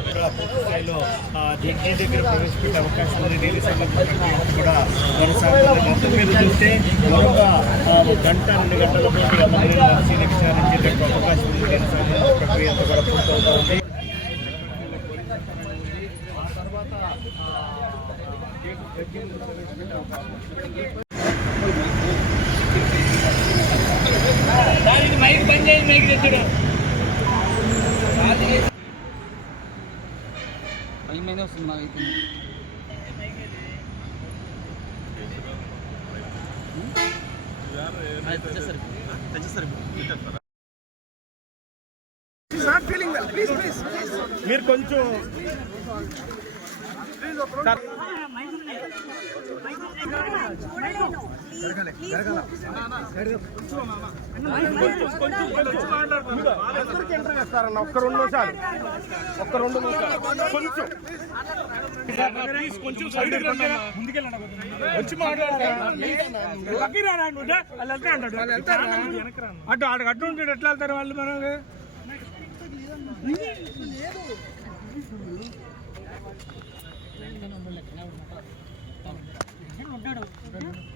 ఇక్కడ స్థాయిలో ఆ, దగ్గర ప్రవేశపెట్టే అవకాశం ఉంది దీనికి సంబంధించిన కూడా కొనసాగుతుంది మొత్తం మీద చూస్తే మరొక గంట రెండు గంటల పాటు అందరినీ అవకాశం ఉంది దీనికి సంబంధించిన ప్రక్రియ అంతా కూడా పూర్తవుతుంది ఆ తర్వాత భయమైనా వస్తుంది నాకైతే మీరు కొంచెం ఎంటర్ చేస్తారన్న ఒక్క రెండు నిమిషాలు ఒక్క రెండు నిమిషాలు కొంచెం కొంచెం సైడ్ అటు ఆడ అడ్డు ఉంటాడు ఎట్లా వెళ్తారు వాళ్ళు మనకి అవును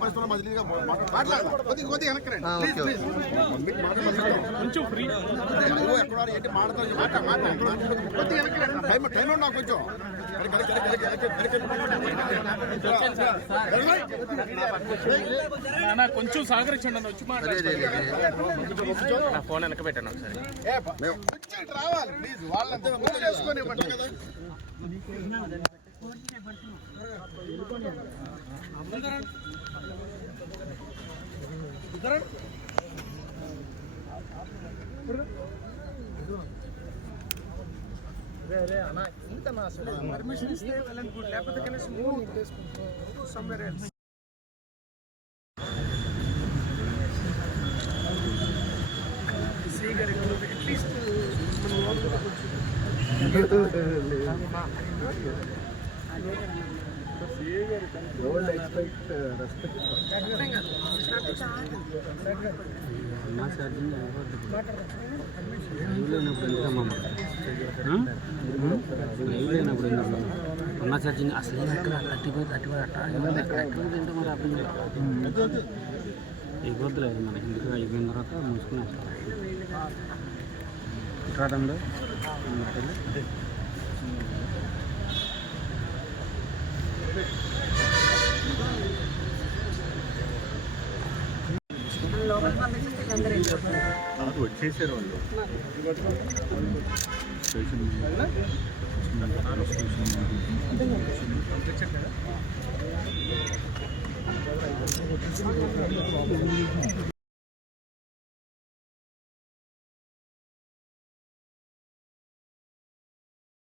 పరిస్థితుల్లో మజిలీగా మాట్లాడాలి కొద్దిగా కొద్దిగా వెనక్కి రండి ప్లీజ్ ప్లీజ్ కొంచెం ఫ్రీ ఎక్కడ ఏంటి మాట్లాడతారు మాట్లాడు మాట్లాడు కొద్దిగా వెనక్కి రండి టైం టైం ఉన్నాం కొంచెం కొంచెం సహకరించండి అన్న, వచ్చి మాట్లాడు. ఏ, మేము కొంచెం ఇటు రావాలి ప్లీజ్ వాళ్ళంతా మూవ్ చేసుకొని ఇవ్వండి కదా పర్మిషన్ ఇస్తే వెళ్ళండి గుడ్ లేకపోతే కనీసం మూవ్ చేసుకుంటాం సమ్వేర్ ఎల్స్ అట్లీస్ట్ మనం లోపల కొంచెం అన్నా ఛార్జింగ్ అసలు ఎక్కడ? థర్టీ ఫైవ్ థర్టీ ఫైవ్ అట్ట? ఎక్కడ ఎక్కడ మరి అర్థం అయిపోద్దులే మనకి ఇంటికి అయిపోయిన తర్వాత మూసుకుని వస్తాం రాదండి వచ్చేసారు వాళ్ళు